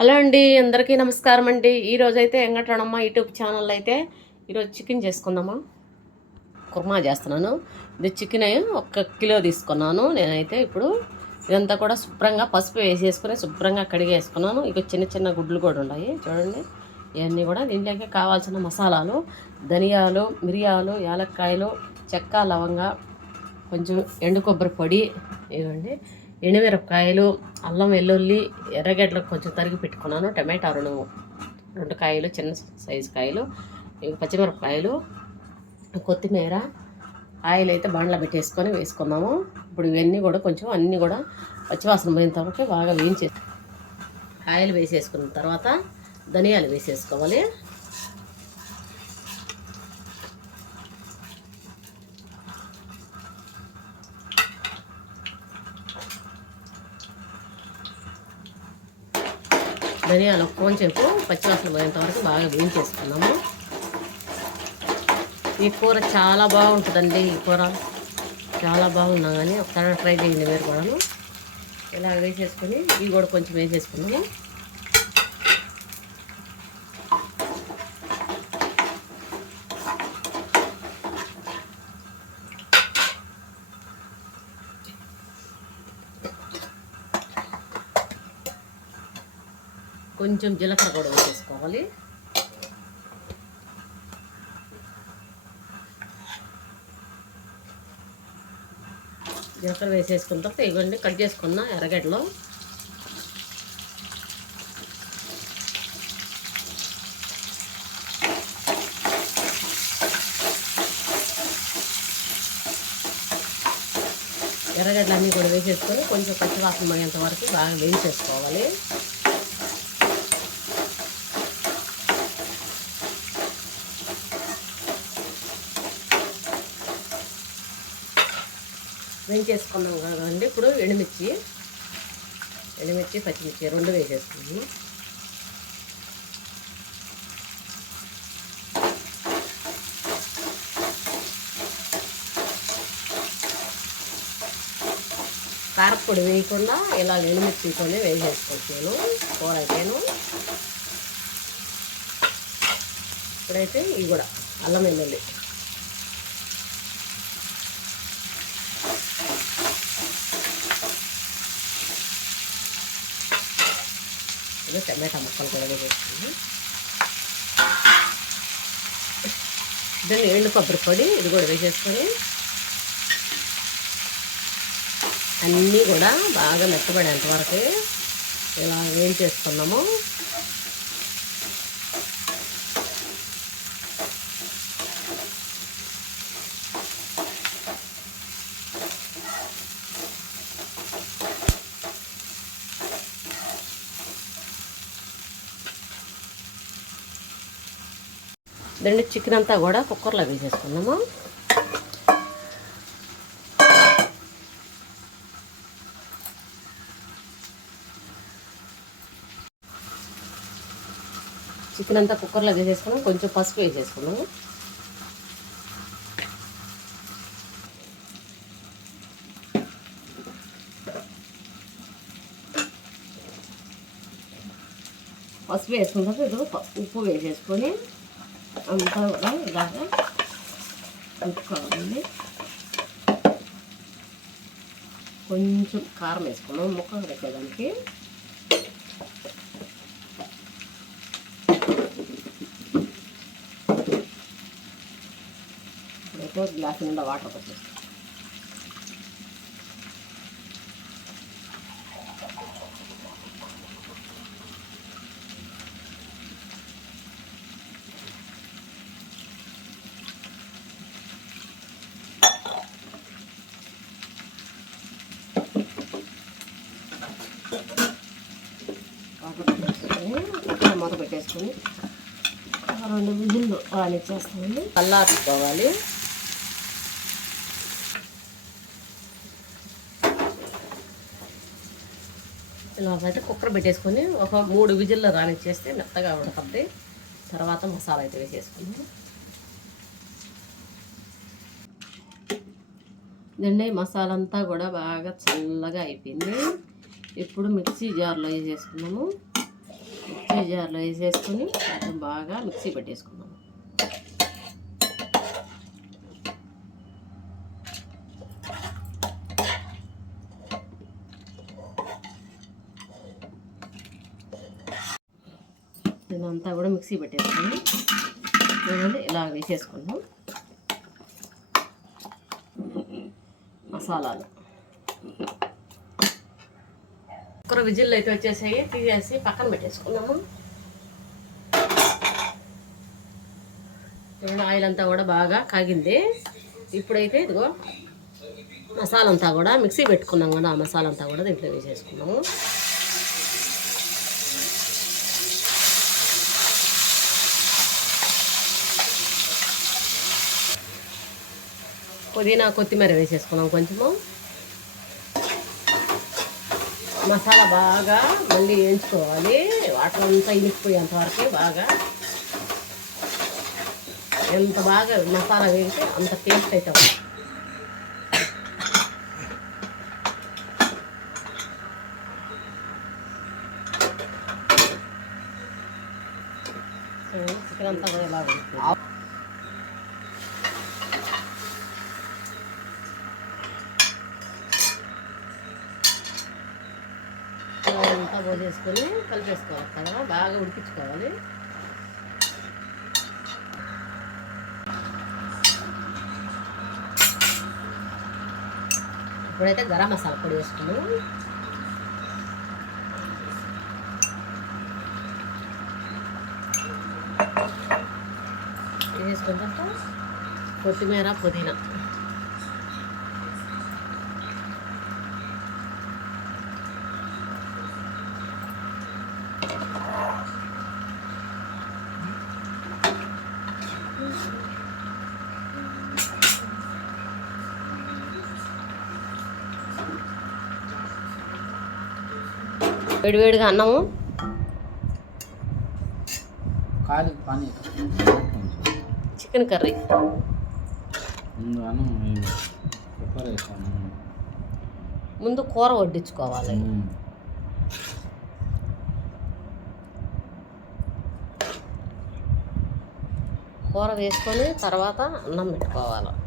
Hello అండి అందరికీ నమస్కారం అండి. ఈరోజు అయితే వెంకటరమణ యూట్యూబ్ ఛానల్ అయితే ఈరోజు చికెన్ చేసుకుందామా? కుర్మా చేస్తున్నాను. ఇది చికెన్ ఒక కిలో తీసుకున్నాను. నేనైతే ఇప్పుడు ఇదంతా కూడా శుభ్రంగా పసుపు వేసేసుకుని శుభ్రంగా కడిగేసుకున్నాను. ఇక చిన్న చిన్న గుడ్లు కూడా ఉన్నాయి. చూడండి ఇవన్నీ కూడా దీంట్లోకి కావాల్సిన మసాలాలు ధనియాలు మిరియాలు యాలక్కాయలు చెక్క లవంగా కొంచెం ఎండు కొబ్బరి పొడి ఇవ్వండి ఎండుమిరపకాయలు అల్లం వెల్లుల్లి ఎర్రగడ్డలు కొంచెం తరిగి పెట్టుకున్నాను. టమాటా రెండు రెండు కాయలు చిన్న సైజు కాయలు ఇవి పచ్చిమిరపకాయలు కొత్తిమీర ఆయిల్ అయితే బాండ్లో పెట్టేసుకొని వేసుకుందాము. ఇప్పుడు ఇవన్నీ కూడా కొంచెం అన్నీ కూడా పచ్చివాసన పోయిన తర్వాత బాగా వేయించే ఆయిల్ వేసేసుకున్న తర్వాత ధనియాలు వేసేసుకోవాలి. ధనియాలు కొంచెంపు పచ్చివాసన పోయేంత వరకు బాగా వేయించేసుకున్నాము. ఈ కూర చాలా బాగుంటుందండి ఈ కూర. చాలా బాగున్నా కానీ ఒకసారి ట్రై చేయండి మీరు కూడాను. ఇలా వేసేసుకొని ఇవి కూడా కొంచెం వేసేసుకున్నాము. కొంచెం జీలకర్ర కూడా వేసేసుకోవాలి. జీలకర్ర వేసేసుకున్న తర్వాత ఇవన్నీ కట్ చేసుకున్న ఎర్రగడ్డలో. ఎర్రగడ్డలన్నీ కూడా వేసేసుకొని కొంచెం పచ్చివాసన పోయేంత వరకు బాగా వేయించేసుకోవాలి. వేయించేసుకున్నాం కదండి? ఇప్పుడు ఎండుమిర్చి ఎండుమిర్చి పచ్చిమిర్చి రెండు వేసేసుకున్నాము. కారపొడి వేయకుండా ఇలా ఎండుమిర్చితోనే వేసేసుకుంటున్నాను కూర అయితేను ఇప్పుడైతే ఇవి కూడా అల్లం వెల్లుల్లి. ఇది టమాటా ముక్కలు కూడా వేసుకుని. దాన్ని ఎండు కొబ్బరి పొడి ఇది కూడా వేసేసుకొని అన్నీ కూడా బాగా మెత్తబడేంత వరకు ఇలా వేయించేసుకున్నాము. దాన్ని చికెన్ అంతా కూడా కుక్కర్లో వేసేసుకున్నాము చికెన్ అంతా కుక్కర్లో వేసేసుకున్నాం కొంచెం పసుపు వేసేసుకున్నాము పసుపు వేసుకున్న తర్వాత ఉప్పు వేసేసుకొని అంతా కూడా ఇలాగా కలుపుకోవాలి కొంచెం కారం వేసుకున్నాం ముక్క పెట్టేదానికి ఇప్పుడైతే గ్లాస్ నిండా వాటర్ పట్టేస్తాం కుక్కర్ మూత పెట్టేసుకొని రెండు విజిల్లు రానిచ్చేస్తామండి చల్లార్చుకోవాలి ఇలా అయితే కుక్కర్ పెట్టేసుకొని ఒక మూడు విజిల్లు రానిచ్చేస్తే మెత్తగా ఉడకద్ది. తర్వాత మసాలా అయితే వేసేసుకుని ఇదండి మసాలా అంతా కూడా బాగా చల్లగా అయిపోయింది. ఇప్పుడు మిక్సీ జార్లో వేసేసుకున్నాము. మిక్సీ జార్లో వేసేసుకుని కొంచెం బాగా మిక్సీ పెట్టేసుకుందాం. ఇదంతా కూడా మిక్సీ పెట్టేసుకుని చూడండి ఇలా వేసేసుకుందాం. మసాలాలు. కుక్కర విజిల్ అయితే వచ్చేసాయి తీసేసి పక్కన పెట్టేసుకున్నాము చూడండి ఆయిల్ అంతా కూడా బాగా కాగింది. ఇప్పుడైతే ఇదిగో మసాలా అంతా కూడా మిక్సీ పెట్టుకున్నాం కదా ఆ మసాలా అంతా కూడా దీంట్లో వేసేసుకున్నాము పుదీనా కొత్తిమీర వేసేసుకున్నాం కొంచెము. మసాలా బాగా మళ్ళీ వేయించుకోవాలి. వాటర్ అంతా ఇనికిపోయేంత వరకు బాగా ఎంత బాగా మసాలా వేస్తే అంత టేస్ట్ అవుతాం చికెన్ అంతా బాగా ఇలా వేస్తుంది అంతా పోసేసుకొని కలిపేసుకోవాలి. కదా బాగా ఉడికించుకోవాలి. ఇప్పుడైతే గరం మసాలా పొడి వేసుకున్నాం వేసుకున్న తర్వాత కొత్తిమీర పుదీనా. వేడివేడిగా అన్నము. Chicken curry. ముందు కూర వడ్డించుకోవాలి. కూర వేసుకొని తర్వాత అన్నం పెట్టుకోవాలి.